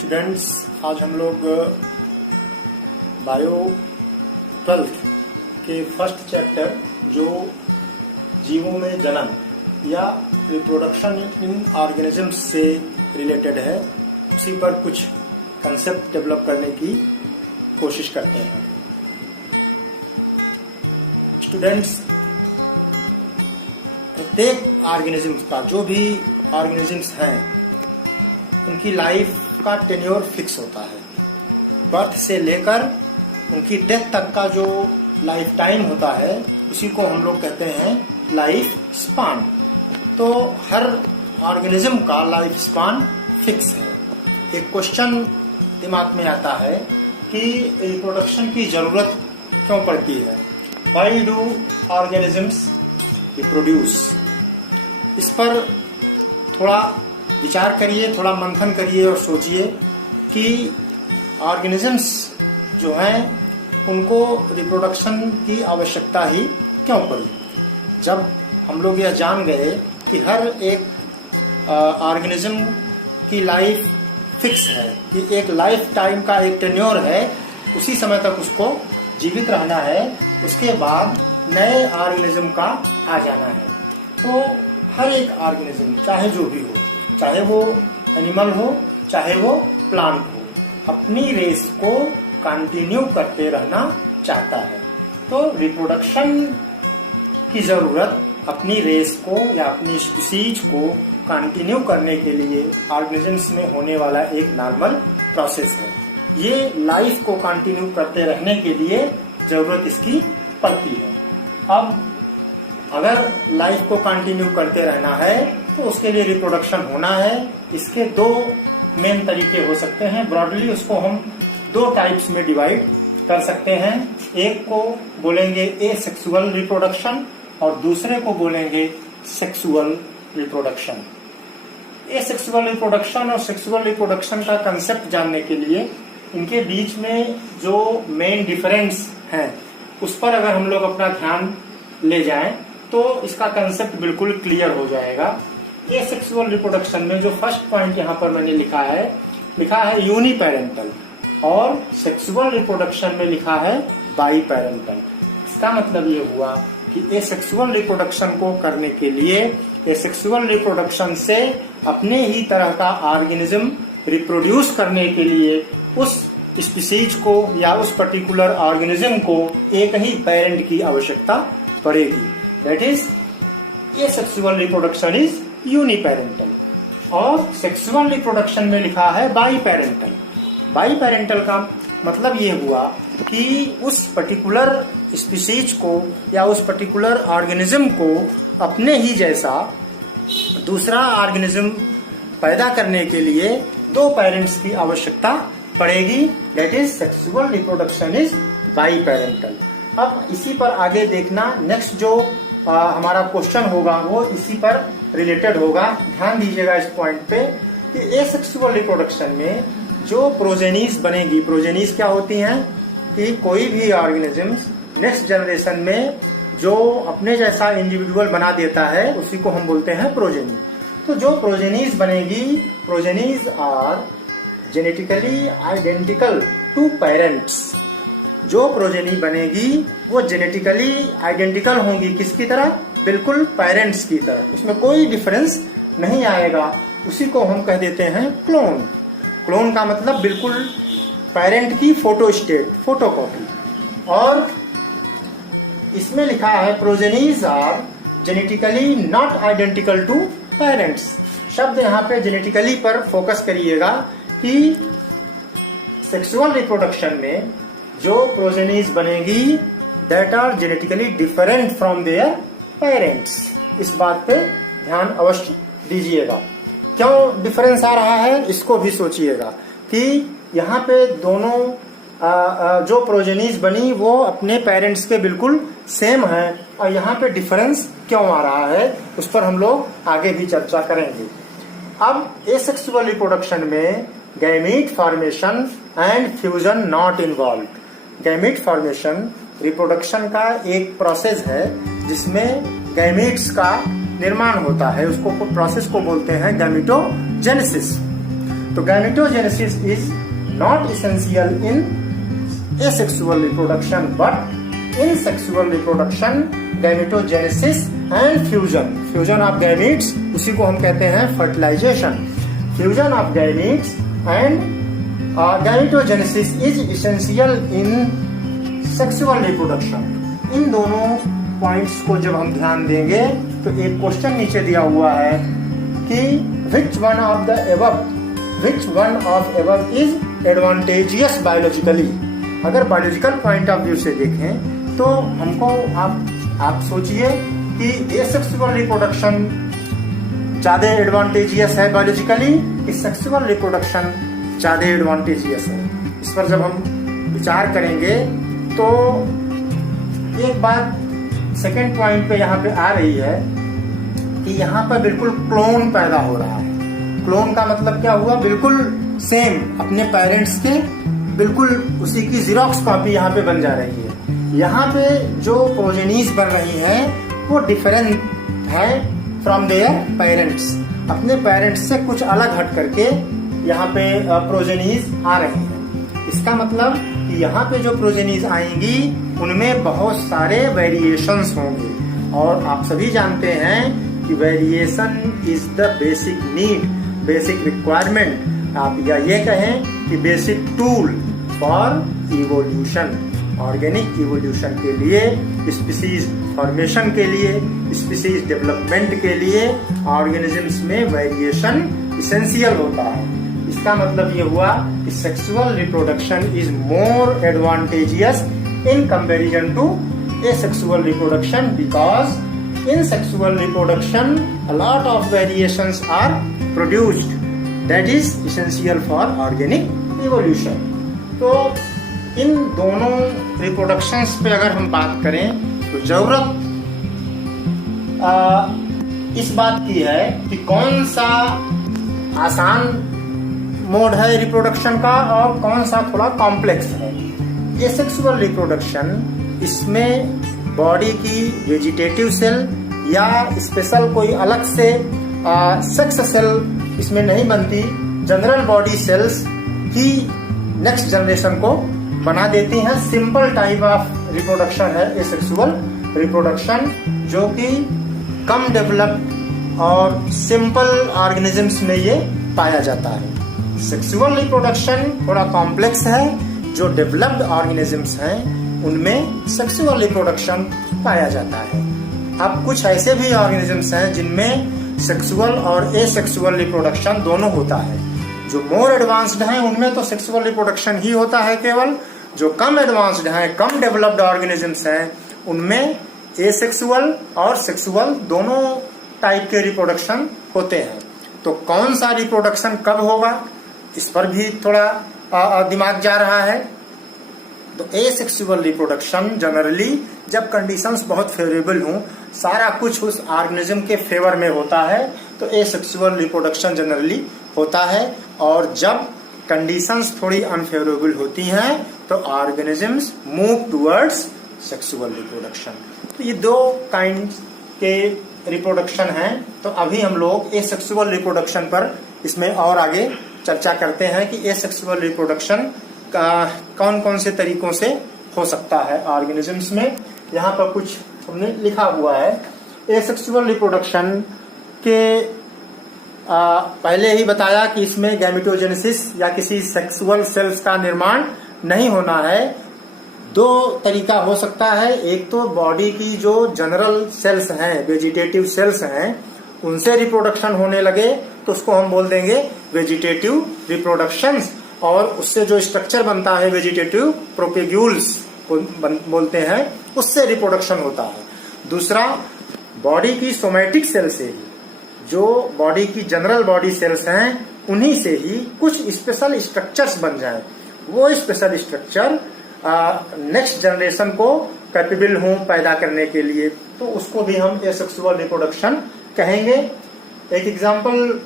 Students, आज हम लोग बायो 12 के फर्स्ट चैप्टर जो जीवों में जन्म या रिप्रोडक्शन इन ऑर्गेनिजम्स से रिलेटेड है उसी पर कुछ कंसेप्ट डेवलप करने की कोशिश करते हैं। स्टूडेंट्स, प्रत्येक ऑर्गेनिजम्स का जो भी ऑर्गेनिजम्स हैं उनकी लाइफ का टेन्योर फिक्स होता है। बर्थ से लेकर उनकी डेथ तक का जो लाइफ टाइम होता है उसी को हम लोग कहते हैं लाइफ स्पान। तो हर ऑर्गेनिज्म का लाइफ स्पान फिक्स है। एक क्वेश्चन दिमाग में आता है कि रिप्रोडक्शन की जरूरत क्यों पड़ती है? Why do organisms reproduce? इस पर थोड़ा विचार करिए, थोड़ा मंथन करिए और सोचिए कि ऑर्गेनिजम्स जो हैं उनको रिप्रोडक्शन की आवश्यकता ही क्यों पड़ी। जब हम लोग यह जान गए कि हर एक ऑर्गेनिज्म की लाइफ फिक्स है, कि एक लाइफ टाइम का एक टेन्योर है, उसी समय तक उसको जीवित रहना है, उसके बाद नए ऑर्गेनिज्म का आ जाना है। तो हर एक ऑर्गेनिज्म चाहे जो भी हो, चाहे वो एनिमल हो चाहे वो प्लांट हो, अपनी रेस को कंटिन्यू करते रहना चाहता है। तो रिप्रोडक्शन की जरूरत अपनी रेस को या अपनी स्पीसीज को कंटिन्यू करने के लिए ऑर्गेनिजम्स में होने वाला एक नॉर्मल प्रोसेस है। ये लाइफ को कंटिन्यू करते रहने के लिए जरूरत इसकी पड़ती है। अब अगर लाइफ को कंटिन्यू करते रहना है तो उसके लिए रिप्रोडक्शन होना है। इसके दो मेन तरीके हो सकते हैं। ब्रॉडली उसको हम दो टाइप्स में डिवाइड कर सकते हैं। एक को बोलेंगे एसेक्सुअल रिप्रोडक्शन और दूसरे को बोलेंगे सेक्सुअल रिप्रोडक्शन। एसेक्सुअल रिप्रोडक्शन और सेक्सुअल रिप्रोडक्शन का कंसेप्ट जानने के लिए इनके बीच में जो मेन डिफरेंस है उस पर अगर हम लोग अपना ध्यान ले जाएं तो इसका कंसेप्ट बिल्कुल क्लियर हो जाएगा। एसेक्सुअल रिप्रोडक्शन में जो फर्स्ट पॉइंट यहाँ पर मैंने लिखा है यूनिपेरेंटल, और सेक्सुअल रिप्रोडक्शन में लिखा है बाई पेरेंटल। इसका मतलब ये हुआ कि एसेक्सुअल रिप्रोडक्शन को करने के लिए एसेक्सुअल रिप्रोडक्शन से अपने ही तरह का ऑर्गेनिज्म रिप्रोड्यूस करने के लिए उस स्पीसीज को या उस पर्टिकुलर ऑर्गेनिज्म को एक ही पेरेंट की आवश्यकता पड़ेगी। That is asexual reproduction is uniparental. और सेक्सुअल रिप्रोडक्शन में लिखा है बाई पेरेंटल। बाई पेरेंटल का मतलब ये हुआ कि उस पर्टिकुलर स्पीसीज को या उस पर्टिकुलर ऑर्गेनिज्म को अपने ही जैसा दूसरा ऑर्गेनिज्म पैदा करने के लिए दो पेरेंट्स की आवश्यकता पड़ेगी। That is sexual reproduction is by parental. अब इसी पर आगे देखना, नेक्स्ट जो हमारा क्वेश्चन होगा वो इसी पर रिलेटेड होगा। ध्यान दीजिएगा इस पॉइंट पे कि एसेक्सुअल रिप्रोडक्शन में जो प्रोजेनीज बनेगी, प्रोजेनीज क्या होती हैं कि कोई भी ऑर्गेनिजम्स नेक्स्ट जनरेशन में जो अपने जैसा इंडिविजुअल बना देता है उसी को हम बोलते हैं प्रोजेनी। तो जो प्रोजेनीज बनेगी, progenies are genetically identical to parents. जो प्रोजेनी बनेगी वो जेनेटिकली आइडेंटिकल होंगी, किसकी तरह? बिल्कुल पेरेंट्स की तरह, उसमें कोई डिफरेंस नहीं आएगा। उसी को हम कह देते हैं क्लोन। क्लोन का मतलब बिल्कुल पेरेंट की फोटोस्टेट, फोटोकॉपी। और इसमें लिखा है progenies are genetically not identical to parents. शब्द यहाँ पे जेनेटिकली पर फोकस करिएगा कि सेक्सुअल रिप्रोडक्शन में जो प्रोजेनीज बनेगी that are genetically different from their parents. इस बात पे ध्यान अवश्य दीजिएगा। क्यों डिफरेंस आ रहा है इसको भी सोचिएगा कि यहाँ पे दोनों जो प्रोजेनीज बनी वो अपने पेरेंट्स के बिल्कुल सेम है, और यहाँ पे डिफरेंस क्यों आ रहा है उस पर हम लोग आगे भी चर्चा करेंगे। अब एसेक्सुअल रिप्रोडक्शन में gamete formation and fusion not involve. Gamete formation reproduction का एक प्रोसेस है जिसमें गैमीट्स का निर्माण होता है। उसको प्रोसेस को बोलते हैं गैमीटोजेनेसिस। तो gametogenesis is not essential in asexual reproduction, but in sexual reproduction gametogenesis and fusion of gametes, उसी को हम कहते हैं fertilisation. Fusion of gametes and gametogenesis is essential in sexual reproduction. इन दोनों पॉइंट्स को जब हम ध्यान देंगे तो एक क्वेश्चन नीचे दिया हुआ है कि which one of above is advantageous biologically. अगर बायोलॉजिकल पॉइंट ऑफ व्यू से देखें तो हमको आप सोचिए कि एसेक्सुअल रिप्रोडक्शन ज्यादा एडवांटेजियस है बायोलॉजिकली कि सेक्सुअल रिप्रोडक्शन ज्यादा एडवांटेजियस है। इस पर जब हम विचार करेंगे तो एक बात सेकेंड पॉइंट पे यहाँ पे आ रही है कि यहाँ पर बिल्कुल क्लोन पैदा हो रहा है। क्लोन का मतलब क्या हुआ? बिल्कुल सेम अपने पेरेंट्स के बिल्कुल उसी की जीरोक्स कॉपी यहाँ पे बन जा रही है। यहाँ पे जो प्रोजेनीज बन रही हैं वो डिफरेंट है फ्रॉम देयर पेरेंट्स। अपने पेरेंट्स से कुछ अलग हट करके यहाँ पे प्रोजेनीज आ रही हैं। इसका मतलब कि यहाँ पे जो प्रोजेनीज आएंगी उनमें बहुत सारे वेरिएशंस होंगे और आप सभी जानते हैं कि variation is the basic need, basic requirement, आप या ये कहें कि basic tool for evolution. Organic evolution के लिए, स्पीसीज फॉर्मेशन के लिए, स्पीसीज डेवलपमेंट के लिए ऑर्गेनिजम्स में वेरिएशन इसेंशियल होता है। इसका मतलब ये हुआ कि sexual reproduction is more advantageous in comparison to asexual reproduction because in sexual reproduction a lot of variations are produced that is essential for organic evolution। तो इन दोनों रिप्रोडक्शंस पे अगर हम बात करें तो जरूरत इस बात की है कि कौन सा आसान मोड है रिप्रोडक्शन का और कौन सा थोड़ा कॉम्प्लेक्स है। एसेक्सुअल रिप्रोडक्शन, इसमें बॉडी की वेजिटेटिव सेल या स्पेशल कोई अलग से सेक्स सेल इसमें नहीं बनती, जनरल बॉडी सेल्स ही नेक्स्ट जनरेशन को बना देती हैं। सिंपल टाइप ऑफ रिप्रोडक्शन है एसेक्सुअल रिप्रोडक्शन, जो कि कम डेवलप्ड और सिंपल ऑर्गेनिजम्स में ये पाया जाता है। सेक्सुअल रिप्रोडक्शन थोड़ा कॉम्प्लेक्स है, जो डेवलप्ड ऑर्गेनिजम्स हैं उनमें सेक्सुअल रिप्रोडक्शन पाया जाता है। अब कुछ ऐसे भी ऑर्गेनिजम्स हैं जिनमें सेक्सुअल और एसेक्सुअल रिप्रोडक्शन दोनों होता है। जो मोर एडवांस्ड हैं उनमें तो सेक्सुअल रिप्रोडक्शन ही होता है केवल, जो कम एडवांस्ड हैं, कम डेवलप्ड ऑर्गेनिजम्स हैं, उनमें एसेक्सुअल और सेक्सुअल दोनों टाइप के रिप्रोडक्शन होते हैं। तो कौन सा रिप्रोडक्शन कब होगा, इस पर भी थोड़ा दिमाग जा रहा है। तो एसेक्सुअल रिप्रोडक्शन जनरली जब कंडीशंस बहुत फेवरेबल हों, सारा कुछ उस ऑर्गेनिज्म के फेवर में होता है, तो एसेक्सुअल रिप्रोडक्शन जनरली होता है। और जब कंडीशंस थोड़ी अनफेवरेबल होती हैं तो organisms move towards sexual reproduction. तो ये दो काइंड के रिप्रोडक्शन हैं। तो अभी हम लोग एसेक्सुअल रिप्रोडक्शन पर इसमें और आगे चर्चा करते हैं कि एसेक्सुअल रिप्रोडक्शन का कौन कौन से तरीकों से हो सकता है ऑर्गेनिजम्स में। यहाँ पर कुछ हमने लिखा हुआ है। एसेक्सुअल रिप्रोडक्शन के पहले ही बताया कि इसमें गैमेटोजेनेसिस या किसी सेक्सुअल सेल्स का निर्माण नहीं होना है। दो तरीका हो सकता है, एक तो बॉडी की जो जनरल सेल्स हैं, वेजिटेटिव सेल्स हैं, उनसे रिप्रोडक्शन होने लगे तो उसको हम बोल देंगे वेजिटेटिव रिप्रोडक्शंस, और उससे जो स्ट्रक्चर बनता है वेजिटेटिव प्रोपेग्यूल्स बोलते हैं, उससे रिप्रोडक्शन होता है। दूसरा, बॉडी की सोमैटिक सेल से ही, जो बॉडी की जनरल बॉडी सेल्स हैं, उन्हीं से ही कुछ स्पेशल स्ट्रक्चर्स बन जाएं। वो स्पेशल स्ट्रक्चर नेक्स्ट जनरेशन को कैपेबल हों पैदा करने के लिए, तो उसको भी हम एसेक्सुअल रिप्रोडक्शन कहेंगे। एक एग्जांपल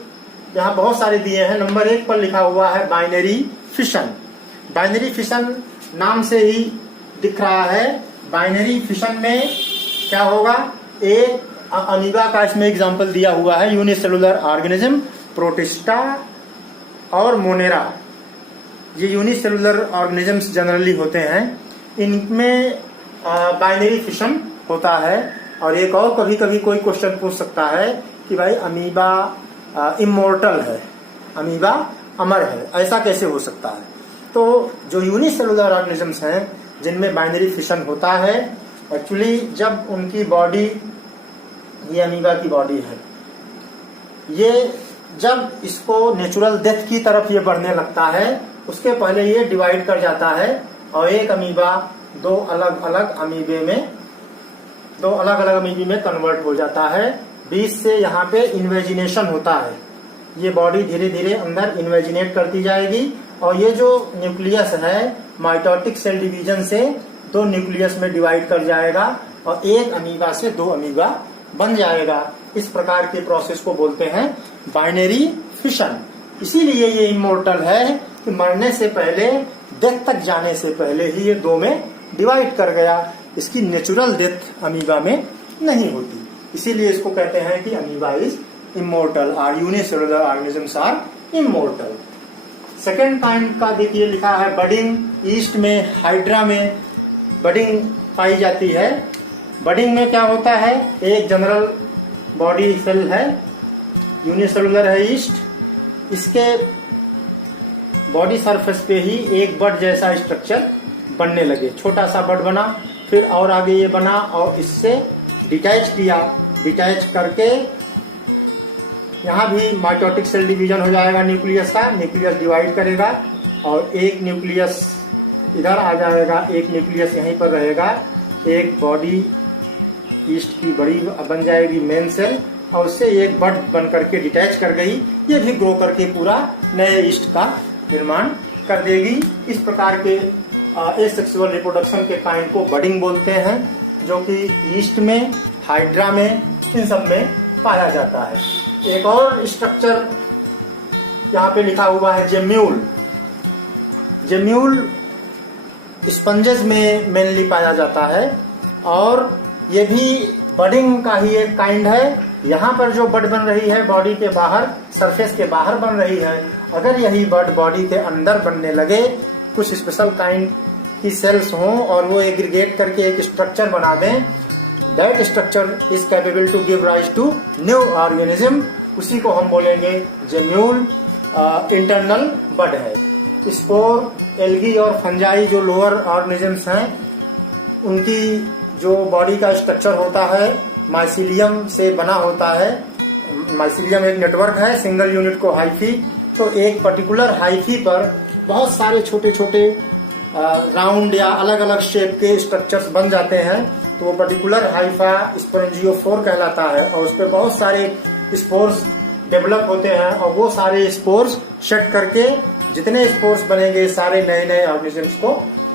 यहाँ बहुत सारे दिए हैं। नंबर 1 पर लिखा हुआ है बाइनरी फिशन। बाइनरी फिशन नाम से ही दिख रहा है। बाइनरी फिशन में क्या होगा, एक अमीबा का इसमें एग्जांपल दिया हुआ है, यूनिसेलुलर ऑर्गेनिज्म प्रोटिस्टा और मोनेरा, ये यूनिसेलुलर ऑर्गेनिजम्स जनरली होते हैं, इनमें बाइनरी फिशन होता है। और एक और कभी कभी कोई क्वेश्चन पूछ सकता है कि भाई अमीबा इमोर्टल है, अमीबा अमर है, ऐसा कैसे हो सकता है? तो जो यूनिसेलुलर ऑर्गेनिजम्स हैं जिनमें बाइनरी फिशन होता है, एक्चुअली जब उनकी बॉडी, ये अमीबा की बॉडी है, ये जब इसको नेचुरल डेथ की तरफ ये बढ़ने लगता है, उसके पहले ये डिवाइड कर जाता है और एक अमीबा दो अलग अलग अमीबे में कन्वर्ट हो जाता है। बीच से यहाँ पे इन्वेजिनेशन होता है, ये बॉडी धीरे धीरे अंदर इन्वेजिनेट करती जाएगी और ये जो न्यूक्लियस है माइटोटिक सेल डिवीजन से दो न्यूक्लियस में डिवाइड कर जाएगा और एक अमीबा से दो अमीबा बन जाएगा। इस प्रकार के प्रोसेस को बोलते हैं बाइनरी फिशन। इसीलिए ये इमोर्टल है कि मरने से पहले, डेथ तक जाने से पहले ही ये दो में डिवाइड कर गया। इसकी नेचुरल डेथ अमीबा में नहीं होती, इसीलिए इसको कहते हैं कि अमीबा इज इमोर्टल और unicellular organisms are immortal. Second kind का देखिए लिखा है बडिंग। ईस्ट में हाइड्रा में बडिंग पाई जाती है। बडिंग में क्या होता है, एक जनरल बॉडी सेल है, यूनिसेलुलर है ईस्ट, इसके बॉडी सरफेस पे ही एक बड जैसा स्ट्रक्चर बनने लगे, छोटा सा बड बना, फिर और आगे ये बना और इससे डिटैच किया, डिटैच करके यहाँ भी माइटोटिक सेल डिवीजन हो जाएगा न्यूक्लियस का, न्यूक्लियस डिवाइड करेगा और एक न्यूक्लियस इधर आ जाएगा, एक न्यूक्लियस यहीं पर रहेगा, एक बॉडी ईस्ट की बड़ी बन जाएगी मेन सेल और उससे एक बड बन करके डिटैच कर गई, ये भी ग्रो करके पूरा नए ईस्ट का निर्माण कर देगी। इस प्रकार के एसेक्सुअल रिप्रोडक्शन के काइंड को बडिंग बोलते हैं, जो कि ईस्ट में, हाइड्रा में, इन सब में पाया जाता है। एक और स्ट्रक्चर यहाँ पे लिखा हुआ है जेम्यूल। जेम्यूल स्पंजेस में मेनली पाया जाता है और ये भी बडिंग का ही एक काइंड है। यहाँ पर जो बड बन रही है बॉडी के बाहर, सरफेस के बाहर बन रही है, अगर यही बड बॉडी के अंदर बनने लगे, कुछ स्पेशल काइंड की सेल्स हों और वो एग्रीगेट करके एक स्ट्रक्चर बना दें, that structure is capable to give rise to new organism, उसी को हम बोलेंगे जेम्यूल। इंटरनल बड है। स्पोर, एल्गी और फंजाई जो लोअर ऑर्गेनिजम्स हैं, उनकी जो बॉडी का स्ट्रक्चर होता है माइसीलियम से बना होता है। माइसीलियम एक नेटवर्क है, सिंगल यूनिट को हाइफी, तो एक पर्टिकुलर हाइफी पर बहुत सारे छोटे छोटे राउंड या अलग अलग शेप के स्ट्रक्चर्स बन जाते हैं, तो वो पर्टिकुलर हाइफा स्पोरेंजियोफोर कहलाता है और उस पर बहुत सारे स्पोर्स डेवलप होते हैं और वो सारे स्पोर्स सेट करके जितने स्पोर्स बनेंगे सारे नए नए ऑर्गेनिजम्स को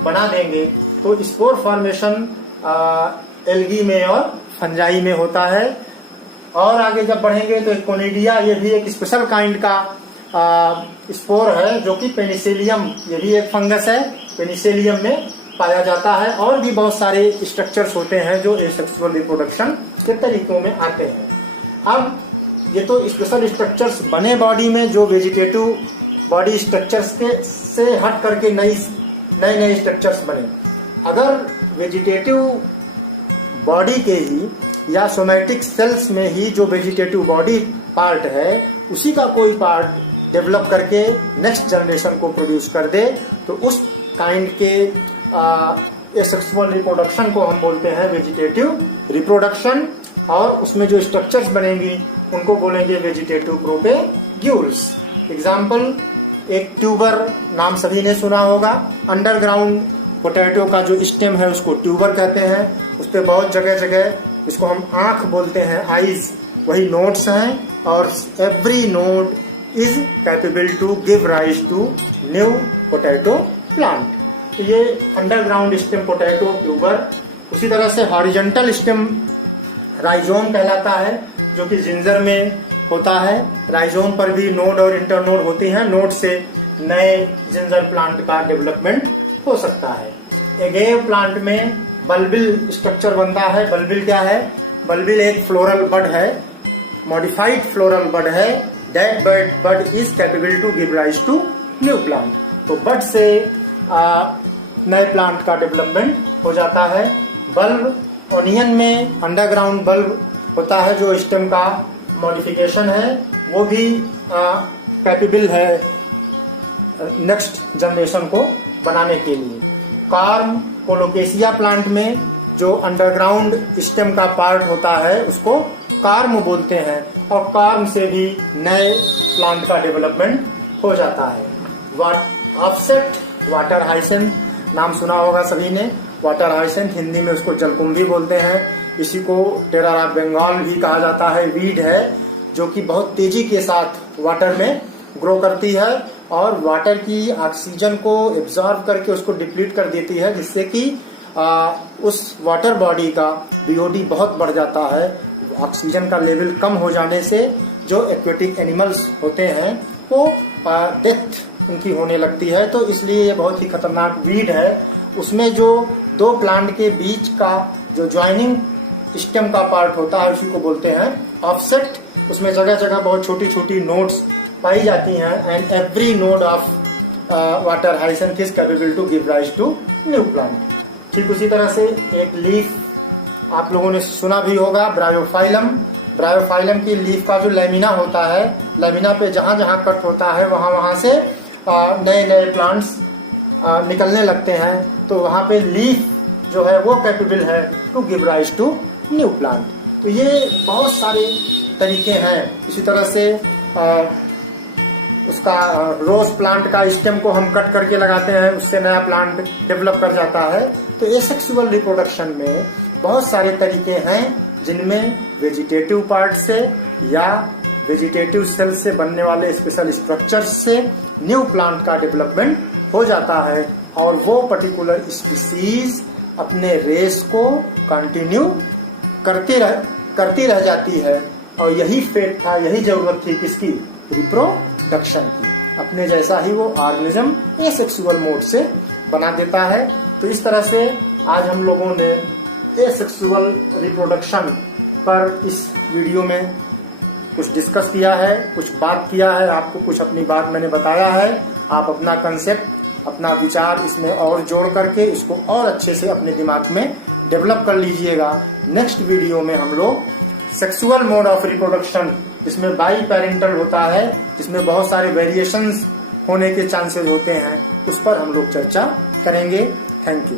बना देंगे। तो स्पोर फॉर्मेशन एल्गी में और फंजाई में होता है। और आगे जब बढ़ेंगे तो कोनिडिया, ये भी एक स्पेशल काइंड का स्पोर है जो कि पेनिसिलियम, ये भी एक फंगस है, पेनिसिलियम में पाया जाता है। और भी बहुत सारे स्ट्रक्चर्स होते हैं जो एसेक्सुअल रिप्रोडक्शन के तरीकों में आते हैं। अब ये तो स्पेशल स्ट्रक्चर्स बने बॉडी में, जो वेजिटेटिव बॉडी स्ट्रक्चर्स के से हट करके नए नए स्ट्रक्चर्स बने। अगर वेजिटेटिव बॉडी के ही या सोमैटिक सेल्स में ही जो वेजिटेटिव बॉडी पार्ट है उसी का कोई पार्ट डेवलप करके नेक्स्ट जनरेशन को प्रोड्यूस कर दे, तो उस काइंड के एसेक्सुअल रिप्रोडक्शन को हम बोलते हैं वेजिटेटिव रिप्रोडक्शन। और उसमें जो स्ट्रक्चर्स बनेंगी उनको बोलेंगे वेजिटेटिव प्रोपेग्यूल्स। एग्जाम्पल, एक ट्यूबर नाम सभी ने सुना होगा। अंडरग्राउंड पोटैटो का जो स्टेम है उसको ट्यूबर कहते हैं। उस पर बहुत जगह जगह इसको हम आंख बोलते हैं, आईज, वही नोड्स हैं और every node is capable to give rise to new potato plant. तो ये अंडरग्राउंड स्टेम पोटैटो ट्यूबर। उसी तरह से हॉरिजॉन्टल स्टेम राइजोम कहलाता है, जो कि जिंजर में होता है। राइजोम पर भी नोड और इंटरनोड होती हैं, नोड से नए जिंजर प्लांट का डेवलपमेंट हो सकता है। एगेव प्लांट में बल्बिल स्ट्रक्चर बनता है। बल्बिल क्या है? बल्बिल एक फ्लोरल बड है, मॉडिफाइड फ्लोरल बड है, that bud is capable to give rise to new plant. तो बड से नए प्लांट का डेवलपमेंट हो जाता है। बल्ब, ओनियन में अंडरग्राउंड बल्ब होता है जो स्टेम का मॉडिफिकेशन है, वो भी कैपेबल है नेक्स्ट जनरेशन को बनाने के लिए। कार्म, कोलोकेशिया प्लांट में जो अंडरग्राउंड स्टेम का पार्ट होता है उसको कार्म बोलते हैं, और कार्म से भी नए प्लांट का डेवलपमेंट हो जाता है। ऑफसेट, वाटर हाइसेंथ, नाम सुना होगा सभी ने। वाटर हाइसेंथ, हिंदी में उसको जलकुंभी बोलते हैं। इसी को टेरारा बंगाल भी कहा जाता है। वीड है जो कि बहुत तेजी के साथ वाटर में ग्रो करती है और वाटर की ऑक्सीजन को एब्जॉर्ब करके उसको डिप्लीट कर देती है, जिससे कि उस वाटर बॉडी का बीओडी बहुत बढ़ जाता है। ऑक्सीजन का लेवल कम हो जाने से जो एक्वेटिक एनिमल्स होते हैं वो डेथ उनकी होने लगती है। तो इसलिए ये बहुत ही खतरनाक वीड है। उसमें जो दो प्लांट के बीच का जो ज्वाइनिंग स्टेम का पार्ट होता है उसी को बोलते हैं ऑफसेट। उसमें जगह जगह बहुत छोटी छोटी नोड्स पाई जाती हैं, and every node of water hyacinth is capable to give rise to new plant. ठीक उसी तरह से एक लीफ आप लोगों ने सुना भी होगा, ब्रायोफाइलम। ब्रायोफाइलम की लीफ का जो लेमिना होता है, लेमिना पे जहां जहां कट होता है वहां वहां से नए नए प्लांट्स निकलने लगते हैं। तो वहां पे लीफ जो है वो कैपेबल है to give rise to new plant. तो ये बहुत सारे तरीके हैं। इसी तरह से उसका रोज प्लांट का स्टेम को हम कट करके लगाते हैं, उससे नया प्लांट डेवलप कर जाता है। तो एसेक्सुअल रिप्रोडक्शन में बहुत सारे तरीके हैं जिनमें वेजिटेटिव पार्ट से या वेजिटेटिव सेल से बनने वाले स्पेशल स्ट्रक्चर्स से न्यू प्लांट का डेवलपमेंट हो जाता है, और वो पर्टिकुलर स्पीसीज अपने रेस को कंटिन्यू करती रह जाती है। और यही फेट था, यही जरूरत थी किसकी? रिप्रोडक्शन की। अपने जैसा ही वो ऑर्गेनिज्म एसेक्सुअल मोड से बना देता है। तो इस तरह से आज हम लोगों ने एसेक्सुअल रिप्रोडक्शन पर इस वीडियो में कुछ डिस्कस किया है, कुछ बात किया है, आपको कुछ अपनी बात मैंने बताया है। आप अपना कंसेप्ट, अपना विचार इसमें और जोड़ करके इसको और अच्छे से अपने दिमाग में डेवलप कर लीजिएगा। नेक्स्ट वीडियो में हम लोग सेक्सुअल मोड ऑफ रिप्रोडक्शन, जिसमें बाई पेरेंटल होता है, जिसमें बहुत सारे वेरिएशंस होने के चांसेस होते हैं, उस पर हम लोग चर्चा करेंगे। Thank you.